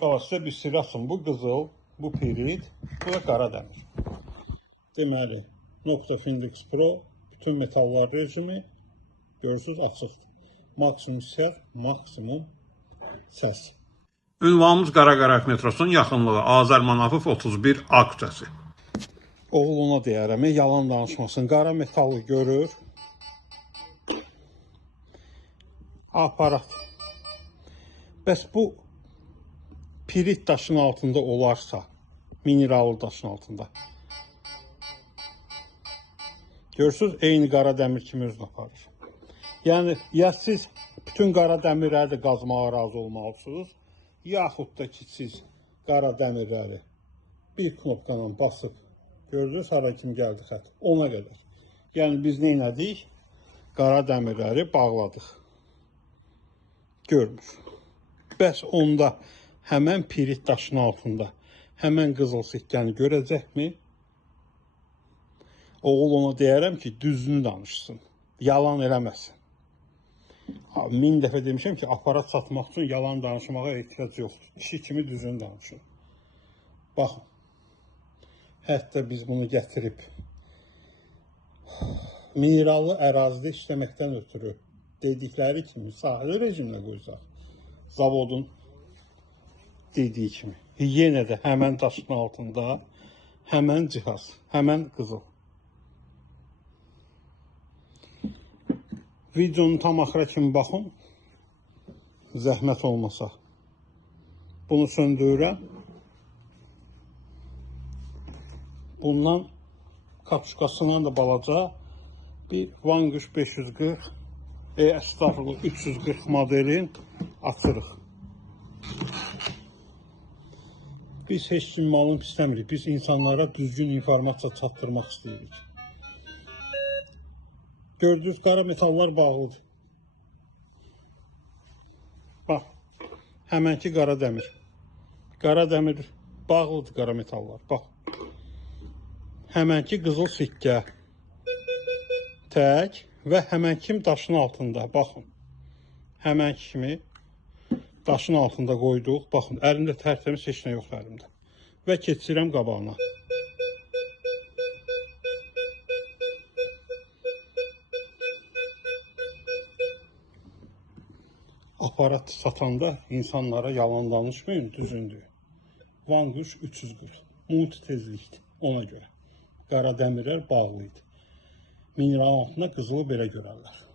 Size bir sir açım. Bu qızıl, bu pirit, bu da qara dəmir. Deməli, Nokta Findex Pro bütün metallar rejimi görürsünüz açıqdır. Maksimum sər, maksimum səs. Ünvanımız Qaraqaraq metrosunun yaxınlığı Azər Manafov 31 A küçəsi. Oğul ona deyərəm, yalan danışmasın. Qara metalı görür. Aparat. Bəs bu pirit daşın altında olarsa, minerallı daşın altında. Görürsünüz, eyni qara dəmir kimi özünü aparır. Yəni, ya siz bütün qara dəmirləri də qazmağa razı olmalısınız, yaxud da ki, siz qara dəmirləri bir knopkanla basıb, görürsünüz, hara kimi gəldi xət, ona qədər. Yəni, biz nə elədik? Qara dəmirləri bağladıq. Görmür. Bəs onda həmən pirit daşın altında, həmən qızıl sikkəni görəcəkmi? Oğul ona deyərəm ki, düzünü danışsın, yalan eləməsin. 1000 dəfə demişəm ki, aparat satmaq üçün yalan danışmağa ehtiyac yoxdur. Kişi kimi düzünü danışın. Baxın, hətta biz bunu gətirib minerallı ərazidə işləməkdən ötürü dedikləri kimi sahili rejimlə qoyacaq. Zavodun dediyi kimi. Yenə də həmən daşın altında, həmən cihaz, həmən qızıl. Videonun tam axıra kimi baxın, zəhmət olmasa. Bunu söndürürəm. Bundan kapuşkasından da balaca bir Vanquish 540, estağfurullah 340 modelin açırıq. Biz heç kim malını pisləmirik. Biz insanlara düzgün informasiya çatdırmaq istəyirik. Gördüyünüz qara metallar bağlıdır. Bax, həmənki qara dəmir. Qara dəmir bağlıdır qara metallar. Bax, həmənki qızıl sikkə tək və həmənki daşın altında. Baxın, həmənki kimi daşın altında qoyduq. Baxın, əlimdə tərtəmiz heç nə yoxdur əlimdə. Və keçirəm qabağına. Aparat satanda insanlara yalan danışmayın, düzündür. Vanquish 340, multi tezlikdir ona görə. Qara dəmirlər bağlıydı. Mineral altında qızılı belə görərlər.